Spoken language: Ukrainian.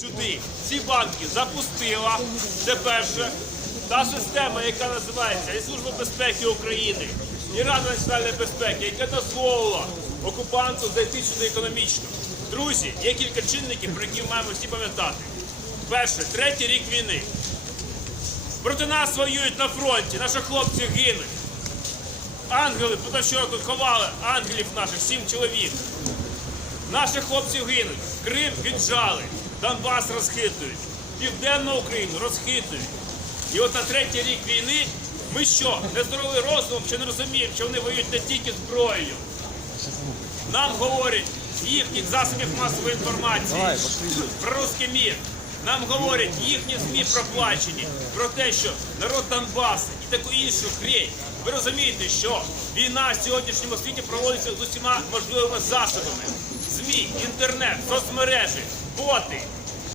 Сюди ці банки запустила. Це перше. Та система, яка називається і Служба безпеки України, і Рада національної безпеки, яка дозволила окупанту зайти сюди економічно. Друзі, є кілька чинників, про які маємо всі пам'ятати. Перше, третій рік війни. Проти нас воюють на фронті, наші хлопці гинуть. Ангели, що тут ховали ангелів наших, сім чоловік. Наші хлопці гинуть, Крим віджали, Донбас розхитують, Південну Україну розхитують. І от на третій рік війни ми що, нездоровий розум, що не розуміємо, що вони воюють не тільки зброєю. Нам говорять їхніх засобів масової інформації про русський мір. Нам говорять їхні ЗМІ проплачені про те, що народ Донбасу і таку іншу хрень. Ви розумієте, що війна в сьогоднішньому світі проводиться з усіма можливими засобами. ЗМІ, інтернет, соцмережі, боти,